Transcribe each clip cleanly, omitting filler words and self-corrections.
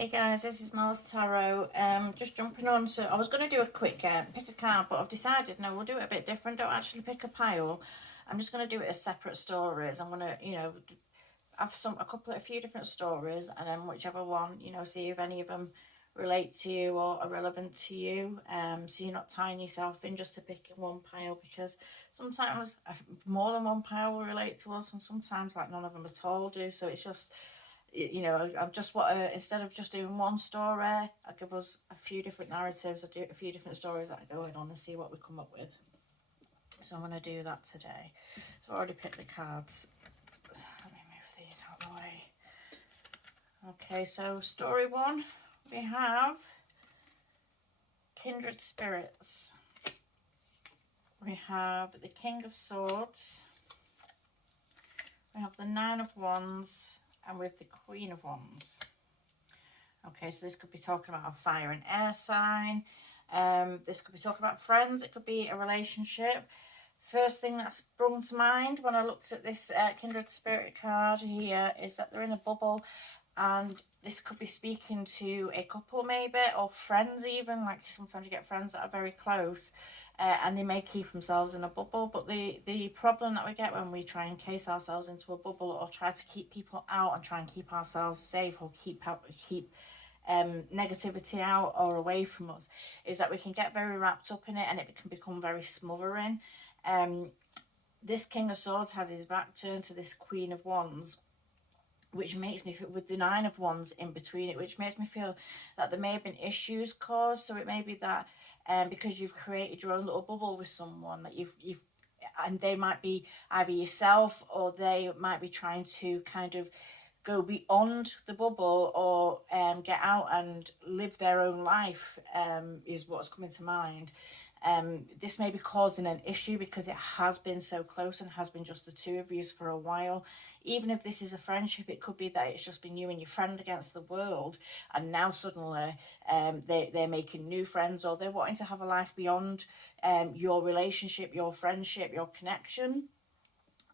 Hey guys, this is Mel's Tarot. Just jumping on. So I was going to do a quick pick a card, but I've decided no, we'll do it a bit different. Don't actually pick a pile. I'm just going to do it as separate stories. I'm going to, have a few different stories, and then whichever one, see if any of them relate to you or are relevant to you. So you're not tying yourself in just to pick one pile, because sometimes more than one pile will relate to us, and sometimes like none of them at all do. So it's just, I just want to, instead of just doing one story, I give us a few different narratives. I do a few different stories that are going on and see what we come up with. So I'm going to do that today. So I already picked the cards. Let me move these out of the way. Okay, so story one, we have Kindred Spirits. We have the King of Swords. We have the Nine of Wands. And with the Queen of Wands. Okay, so this could be talking about a fire and air sign. This could be talking about friends. It could be a relationship. First thing that sprung to mind when I looked at this Kindred Spirit card here is that they're in a bubble, and this could be speaking to a couple maybe, or friends even. Like sometimes you get friends that are very close, and they may keep themselves in a bubble. But the problem that we get when we try and case ourselves into a bubble, or try to keep people out and try and keep ourselves safe, or keep negativity out or away from us, is that we can get very wrapped up in it, and it can become very smothering. This King of Swords has his back turned to this Queen of Wands, which makes me feel, with the Nine of Wands in between it, which makes me feel that there may have been issues caused. So it may be that because you've created your own little bubble with someone, that you've and they might be either yourself, or they might be trying to kind of go beyond the bubble, or get out and live their own life, is what's coming to mind. This may be causing an issue because it has been so close and has been just the two of you for a while. Even if this is a friendship, it could be that it's just been you and your friend against the world, and now suddenly they're making new friends, or they're wanting to have a life beyond your relationship, your friendship, your connection.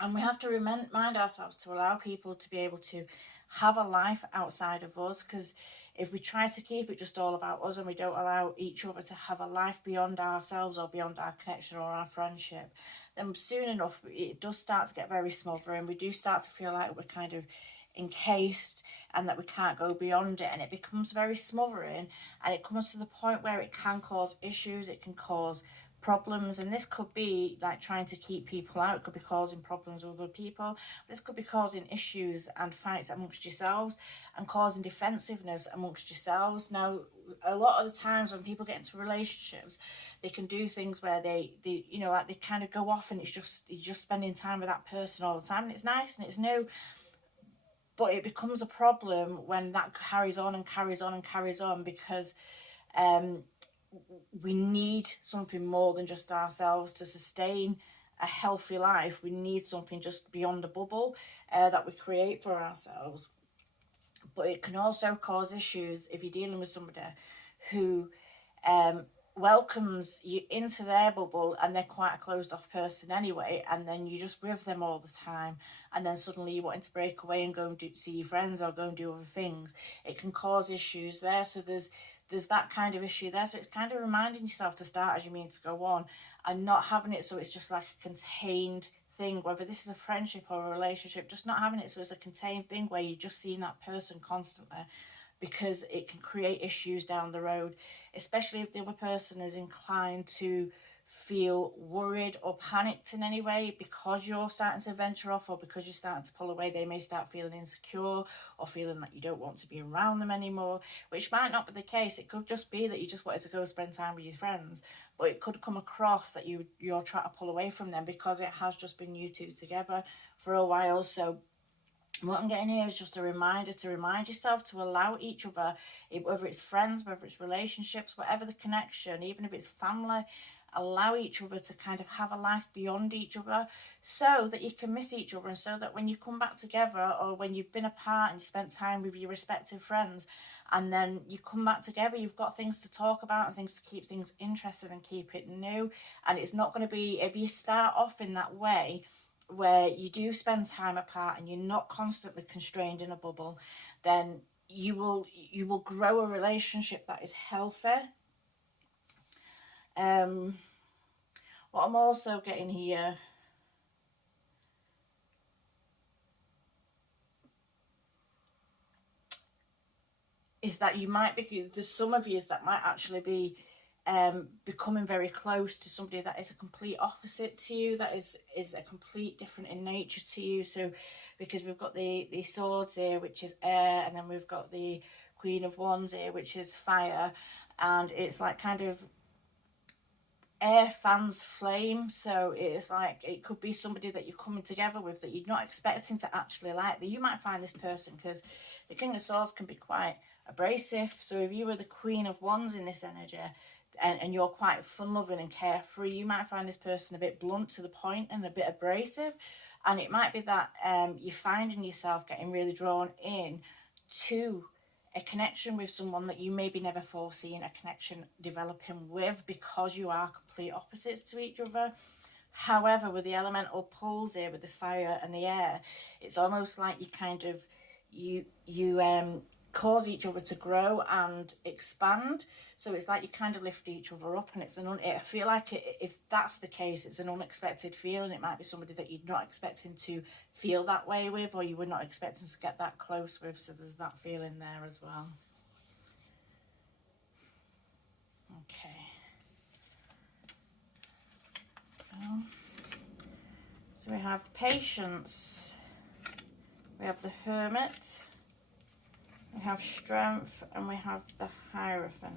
And we have to remind ourselves to allow people to be able to have a life outside of us, because if we try to keep it just all about us and we don't allow each other to have a life beyond ourselves or beyond our connection or our friendship, then soon enough it does start to get very smothering. We do start to feel like we're kind of encased and that we can't go beyond it, and it becomes very smothering, and it comes to the point where it can cause issues, it can cause problems. And this could be like trying to keep people out, it could be causing problems with other people, this could be causing issues and fights amongst yourselves, and causing defensiveness amongst yourselves. Now a lot of the times when people get into relationships, they can do things where they like they kind of go off, and you're just spending time with that person all the time, and it's nice and it's new. But it becomes a problem when that carries on and carries on and carries on, because we need something more than just ourselves to sustain a healthy life. We need something just beyond the bubble that we create for ourselves. But it can also cause issues if you're dealing with somebody who welcomes you into their bubble, and they're quite a closed off person anyway, and then you're just with them all the time, and then suddenly you're wanting to break away and go and see your friends or go and do other things. It can cause issues there. So there's that kind of issue there. So it's kind of reminding yourself to start as you mean to go on, and not having it so it's just like a contained thing, whether this is a friendship or a relationship, just not having it so it's a contained thing where you're just seeing that person constantly, because it can create issues down the road, especially if the other person is inclined to feel worried or panicked in any way because you're starting to venture off, or because you're starting to pull away. They may start feeling insecure or feeling that you don't want to be around them anymore, which might not be the case. It could just be that you just wanted to go spend time with your friends, but it could come across that you're trying to pull away from them because it has just been you two together for a while. So what I'm getting here is just a reminder to remind yourself to allow each other, whether it's friends, whether it's relationships, whatever the connection, even if it's family, allow each other to kind of have a life beyond each other, so that you can miss each other, and so that when you come back together, or when you've been apart and you spent time with your respective friends, and then you come back together, you've got things to talk about and things to keep things interesting and keep it new. And it's not going to be, if you start off in that way where you do spend time apart and you're not constantly constrained in a bubble, then you will grow a relationship that is healthy. What I'm also getting here is that you might be, there's some of you that might actually be becoming very close to somebody that is a complete opposite to you, that is a complete different in nature to you. So because we've got the swords here, which is air, and then we've got the Queen of Wands here, which is fire, and it's like kind of air fans flame. So it's like it could be somebody that you're coming together with that you're not expecting to actually like. That you might find this person, because the King of Swords can be quite abrasive. So if you were the Queen of Wands in this energy, and you're quite fun-loving and carefree, you might find this person a bit blunt to the point and a bit abrasive. And it might be that you're finding yourself getting really drawn in to a connection with someone that you maybe never foreseen a connection developing with, because you are complete opposites to each other. However, with the elemental poles here, with the fire and the air, it's almost like you kind of you cause each other to grow and expand. So it's like you kind of lift each other up, and it's I feel like if that's the case, it's an unexpected feeling. It might be somebody that you're not expecting to feel that way with, or you were not expecting to get that close with. So there's that feeling there as well. Okay. So we have Patience, we have the Hermit, we have Strength, and we have the Hierophant.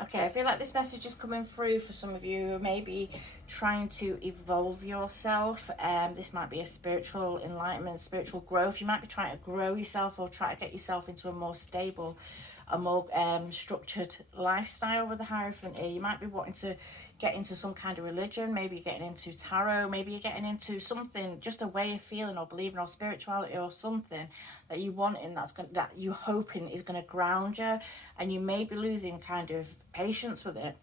Okay, I feel like this message is coming through for some of you who may be trying to evolve yourself. This might be a spiritual enlightenment, spiritual growth. You might be trying to grow yourself or try to get yourself into a more stable, a more structured lifestyle with the Hierophant here. You might be wanting to get into some kind of religion. Maybe you're getting into tarot. Maybe you're getting into something, just a way of feeling or believing, or spirituality, or something that you want in that you hoping is going to ground you. And you may be losing kind of patience with it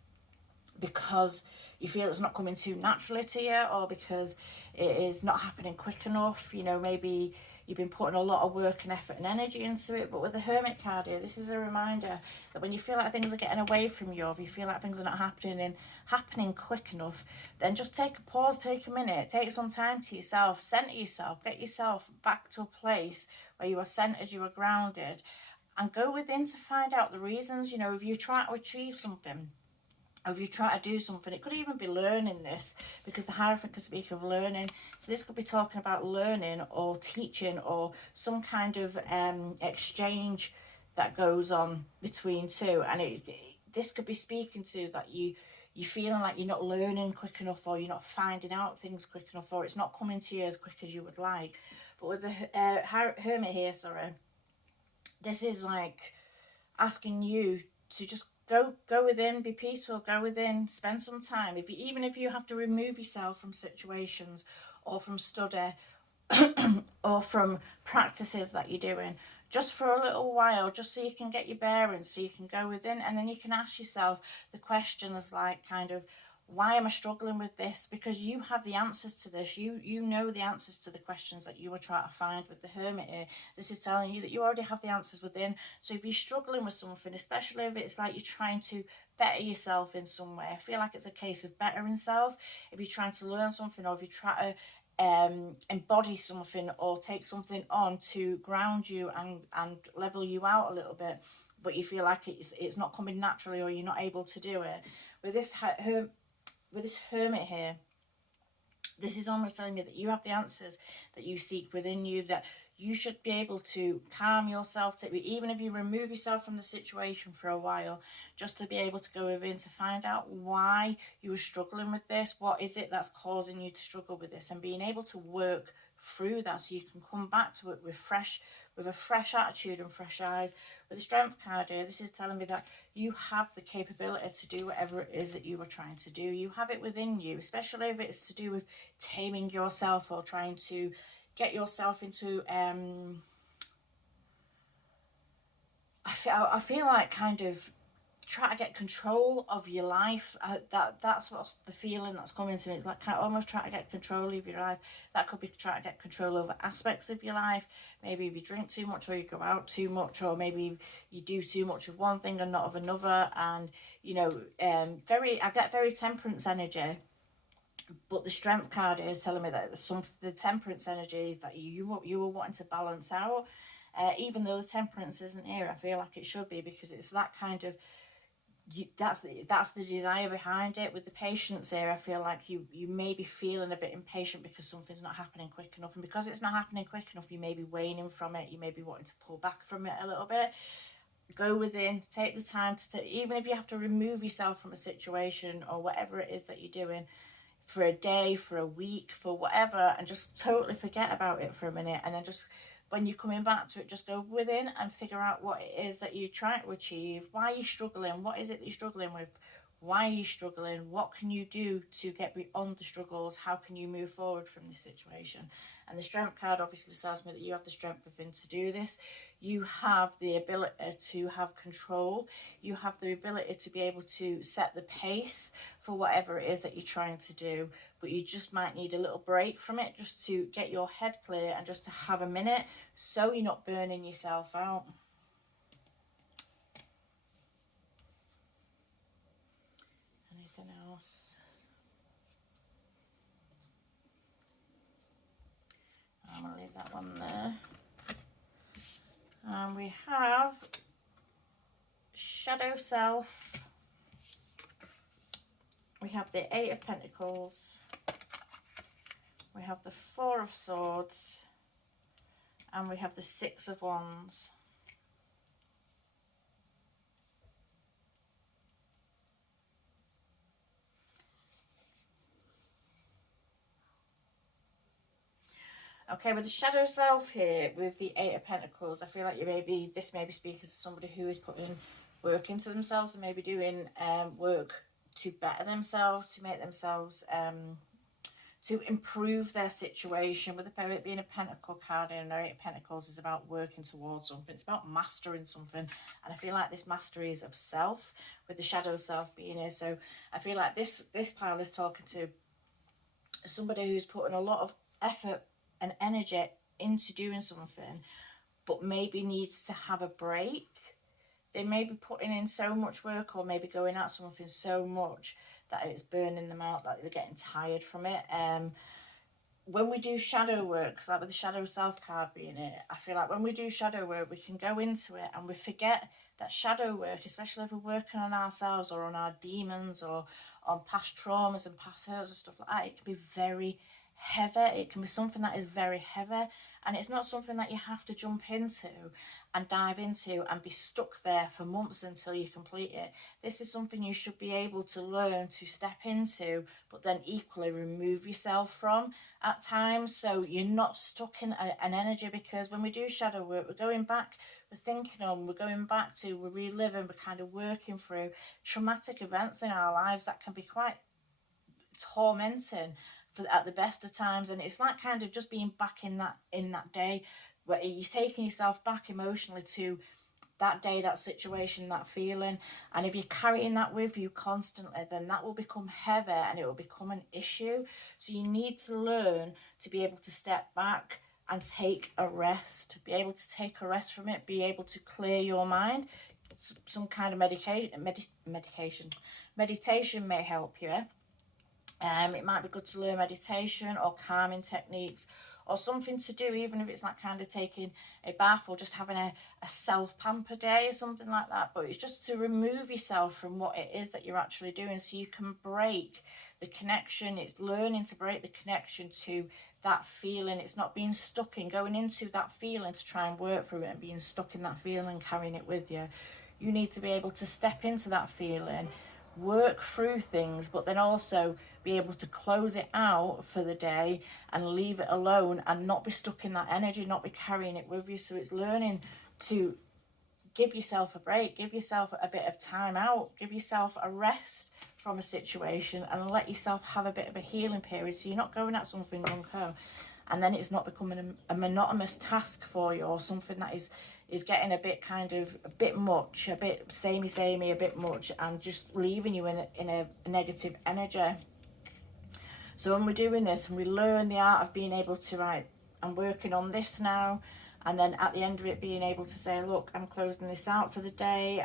because you feel it's not coming too naturally to you, or because it is not happening quick enough. You know, maybe you've been putting a lot of work and effort and energy into it. But with the Hermit card here, this is a reminder that when you feel like things are getting away from you, or if you feel like things are not happening quick enough, then just take a pause, take a minute, take some time to yourself, center yourself, get yourself back to a place where you are centered, you are grounded, and go within to find out the reasons. You know, if you try to achieve something, or if you try to do something, it could even be learning this, because the Hierophant can speak of learning. So this could be talking about learning or teaching, or some kind of exchange that goes on between two. And this could be speaking to that you're feeling like you're not learning quick enough, or you're not finding out things quick enough, or it's not coming to you as quick as you would like. But with the Hermit here, this is like asking you to just go within, be peaceful, go within, spend some time. Even if you have to remove yourself from situations, or from study, or from practices that you're doing, just for a little while, just so you can get your bearings, so you can go within, and then you can ask yourself the questions like kind of, why am I struggling with this? Because you have the answers to this. You know the answers to the questions that you were trying to find with the Hermit here. This is telling you that you already have the answers within. So if you're struggling with something, especially if it's like you're trying to better yourself in some way, I feel like it's a case of bettering self. If you're trying to learn something, or if you try to embody something, or take something on to ground you and level you out a little bit, but you feel like it's not coming naturally, or you're not able to do it. With this Hermit here, this is almost telling me that you have the answers that you seek within you, that you should be able to calm yourself, even if you remove yourself from the situation for a while, just to be able to go within to find out why you were struggling with this. What is it that's causing you to struggle with this, and being able to work through that, so you can come back to it with a fresh attitude and fresh eyes. With the Strength card here, this is telling me that you have the capability to do whatever it is that you are trying to do. You have it within you, especially if it's to do with taming yourself, or trying to get yourself into I feel like kind of try to get control of your life. That's what's the feeling that's coming to me. It's like kind of almost try to get control of your life. That could be trying to get control over aspects of your life. Maybe if you drink too much, or you go out too much, or maybe you do too much of one thing and not of another. And you know, I get very temperance energy. But the strength card is telling me that the temperance energies that you were wanting to balance out, even though the temperance isn't here, I feel like it should be, because it's that kind of that's the desire behind it. With the patience there, I feel like you may be feeling a bit impatient because something's not happening quick enough, and because it's not happening quick enough, you may be waning from it. You may be wanting to pull back from it a little bit. Go within, take the time even if you have to remove yourself from a situation or whatever it is that you're doing, for a day, for a week, for whatever, and just totally forget about it for a minute, and then just when you're coming back to it, just go within and figure out what it is that you're trying to achieve. Why are you struggling? What is it that you're struggling with? Why are you struggling? What can you do to get beyond the struggles? How can you move forward from this situation? And the strength card obviously tells me that you have the strength within to do this. You have the ability to have control. You have the ability to be able to set the pace for whatever it is that you're trying to do. But you just might need a little break from it, just to get your head clear and just to have a minute, so you're not burning yourself out. Anything else? I'm going to leave that one there. And we have Shadow Self. We have the Eight of Pentacles. We have the Four of Swords. And we have the Six of Wands. Okay, with the Shadow Self here, with the Eight of Pentacles, I feel like this may be speaking to somebody who is putting work into themselves and maybe doing work to better themselves, to make themselves, to improve their situation. With the Poet being a Pentacle card, and Eight of Pentacles is about working towards something. It's about mastering something, and I feel like this mastery is of self, with the Shadow Self being here. So I feel like this pile is talking to somebody who's putting a lot of effort and energy into doing something, but maybe needs to have a break. They may be putting in so much work, or maybe going at something so much that it's burning them out, that they're getting tired from it. When we do shadow work, like with the Shadow Self card being it, I feel like when we do shadow work, we can go into it and we forget that shadow work, especially if we're working on ourselves or on our demons or on past traumas and past hurts and stuff like that, it can be very heavy. It can be something that is very heavy, and it's not something that you have to jump into and dive into and be stuck there for months until you complete it. This is something you should be able to learn to step into, but then equally remove yourself from at times, so you're not stuck in an energy. Because when we do shadow work, we're going back, we're thinking on, we're going back to, we're reliving, we're kind of working through traumatic events in our lives that can be quite tormenting at the best of times. And it's like kind of just being back in that day, where you're taking yourself back emotionally to that day, that situation, that feeling. And if you're carrying that with you constantly, then that will become heavy and it will become an issue. So you need to learn to be able to step back and take a rest, be able to take a rest from it, be able to clear your mind. Some kind of meditation may help you. It might be good to learn meditation or calming techniques, or something to do, even if it's like kind of taking a bath or just having a self-pamper day or something like that. But it's just to remove yourself from what it is that you're actually doing, so you can break the connection. It's learning to break the connection to that feeling. It's not being stuck in going into that feeling to try and work through it and being stuck in that feeling, carrying it with you. You need to be able to step into that feeling, work through things, but then also be able to close it out for the day and leave it alone, and not be stuck in that energy, not be carrying it with you. So it's learning to give yourself a break, give yourself a bit of time out, give yourself a rest from a situation, and let yourself have a bit of a healing period, so you're not going at something gung-ho and then it's not becoming a monotonous task for you, or something that is is getting a bit kind of a bit much, a bit samey, a bit much, and just leaving you in a negative energy. So when we're doing this and we learn the art of being able to, right, I'm working on this now, and then at the end of it being able to say, look, I'm closing this out for the day,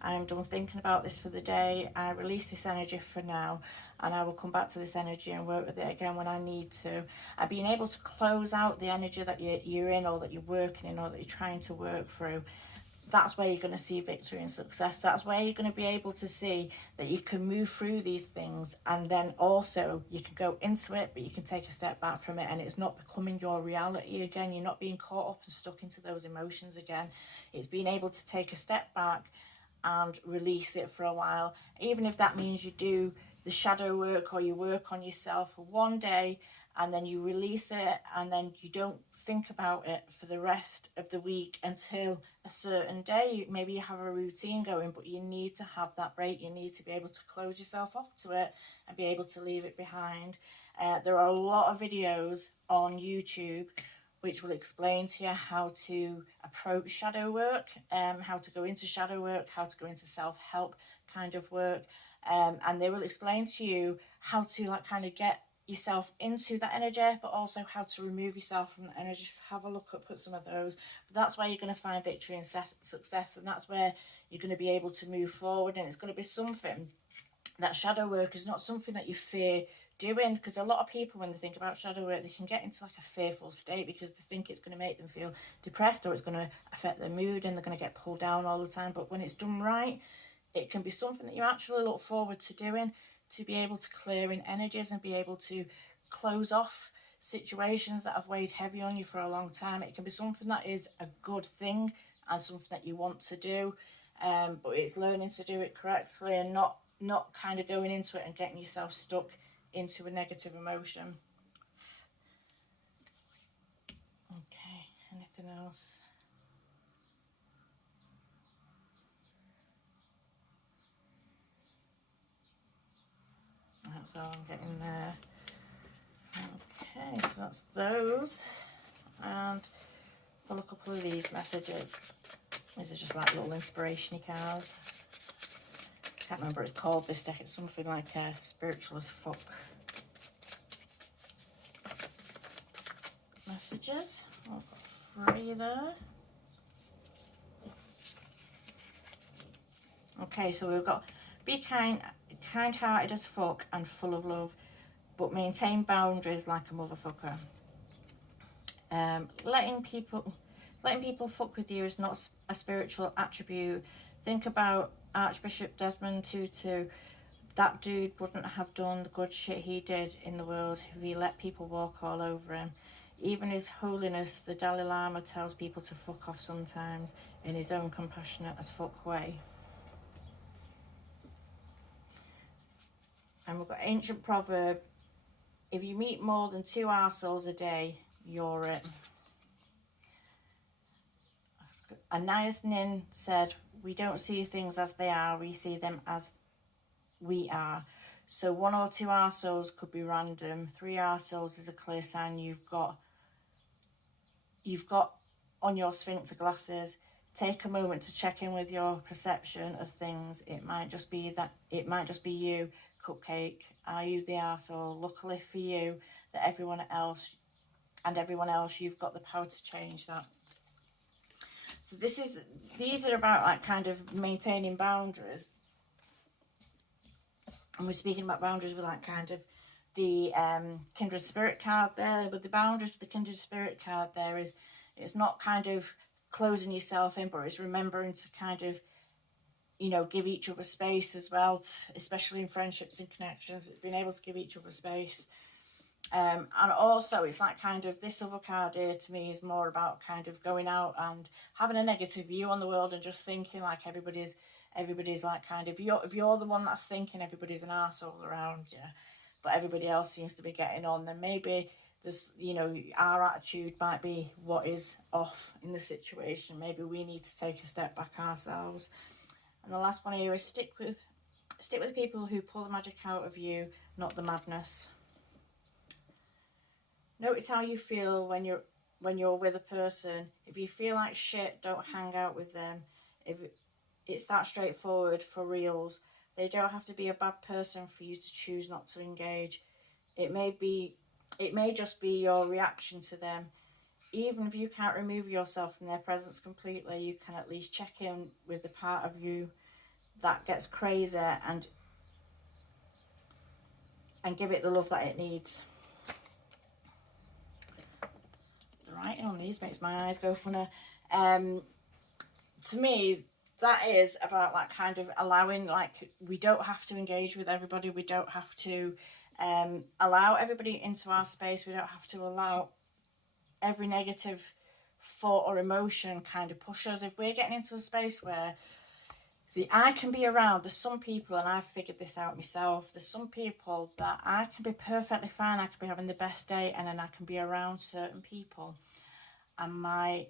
I'm done thinking about this for the day, I release this energy for now, and I will come back to this energy and work with it again when I need to. And being able to close out the energy that you're in, or that you're working in, or that you're trying to work through, that's where you're going to see victory and success. That's where you're going to be able to see that you can move through these things, and then also you can go into it, but you can take a step back from it, and it's not becoming your reality again. You're not being caught up and stuck into those emotions again. It's being able to take a step back and release it for a while, even if that means you do the shadow work or you work on yourself for one day, and then you release it, and then you don't think about it for the rest of the week until a certain day. Maybe you have a routine going, but you need to have that break. You need to be able to close yourself off to it and be able to leave it behind. There are a lot of videos on YouTube which will explain to you how to approach shadow work, how to go into shadow work, how to go into self-help kind of work, and they will explain to you how to like kind of get yourself into that energy, but also how to remove yourself from the energy. Just have a look at, put some of those. But that's where you're going to find victory and success, and that's where you're going to be able to move forward. And it's going to be something that shadow work is not something that you fear doing, because a lot of people, when they think about shadow work, they can get into like a fearful state because they think it's going to make them feel depressed, or it's going to affect their mood, and they're going to get pulled down all the time. But when it's done right, it can be something that you actually look forward to doing, to be able to clear in energies and be able to close off situations that have weighed heavy on you for a long time. It can be something that is a good thing and something that you want to do, but it's learning to do it correctly and not kind of going into it and getting yourself stuck into a negative emotion. Okay, anything else? That's all I'm getting there. Okay, so that's those. And pull a couple of these messages. These are just like little inspiration cards. I can't remember what it's called, this deck. It's something like spiritual as fuck. Messages. I've got 3 there. Okay, so we've got be kind-hearted as fuck and full of love, but maintain boundaries like a motherfucker. Letting people fuck with you is not a spiritual attribute. Think about Archbishop Desmond Tutu. That dude wouldn't have done the good shit he did in the world if he let people walk all over him. Even His Holiness the Dalai Lama tells people to fuck off sometimes in his own compassionate as fuck way. And we've got ancient proverb: if you meet more than 2 arseholes a day, you're it. Anais Nin said, we don't see things as they are, we see them as we are. So 1 or 2 arseholes could be random. 3 arseholes is a clear sign you've got on your sphincter glasses. Take a moment to check in with your perception of things. It might just be you, Cupcake. Are you the arsehole? Luckily for you, that everyone else, you've got the power to change that. So these are about like kind of maintaining boundaries. And we're speaking about boundaries with like kind of the kindred spirit card there. But the boundaries with the kindred spirit card there is, it's not kind of closing yourself in, but it's remembering to kind of, give each other space as well, especially in friendships and connections. It's being able to give each other space. And also it's like kind of this other card here to me is more about kind of going out and having a negative view on the world and just thinking like everybody's like kind of, if you're the one that's thinking everybody's an arsehole around you, but everybody else seems to be getting on, then maybe there's, our attitude might be what is off in the situation. Maybe we need to take a step back ourselves. And the last one here is stick with people who pull the magic out of you, not the madness. Notice how you feel when when you're with a person, if you feel like shit, don't hang out with them. If it's that straightforward for reals. They don't have to be a bad person for you to choose not to engage. It may just be your reaction to them. Even if you can't remove yourself from their presence completely, you can at least check in with the part of you that gets crazy and give it the love that it needs. The writing on these makes my eyes go funny. To me, that is about like kind of allowing, like, we don't have to engage with everybody. We don't have to allow everybody into our space. We don't have to allow every negative thought or emotion kind of push us. If we're getting into a space where, see, I can be around, there's some people, and I've figured this out myself, there's some people that I can be perfectly fine, I can be having the best day, and then I can be around certain people, and I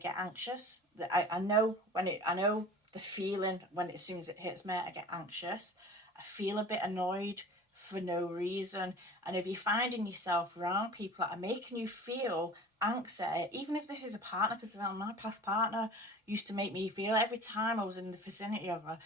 get anxious. I know the feeling when as soon as it hits me, I get anxious. I feel a bit annoyed for no reason. And if you're finding yourself around people that are making you feel anxious, even if this is a partner, because my past partner used to make me feel, every time I was in the vicinity of her,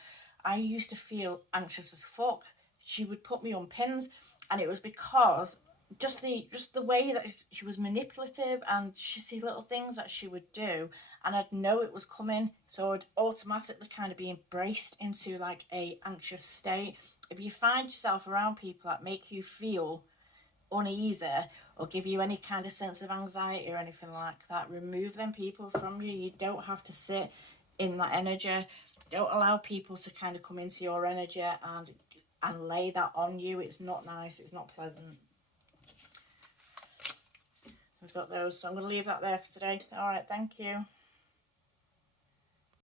I used to feel anxious as fuck. She would put me on pins, and it was because just the way that she was manipulative, and she'd see little things that she would do, and I'd know it was coming, so I'd automatically kind of be embraced into like a anxious state. If you find yourself around people that make you feel uneasy or give you any kind of sense of anxiety or anything like that, remove them people from you. You don't have to sit in that energy. Don't allow people to kind of come into your energy and lay that on you. It's not nice, it's not pleasant. We've got those, so I'm going to leave that there for today. All right, thank you.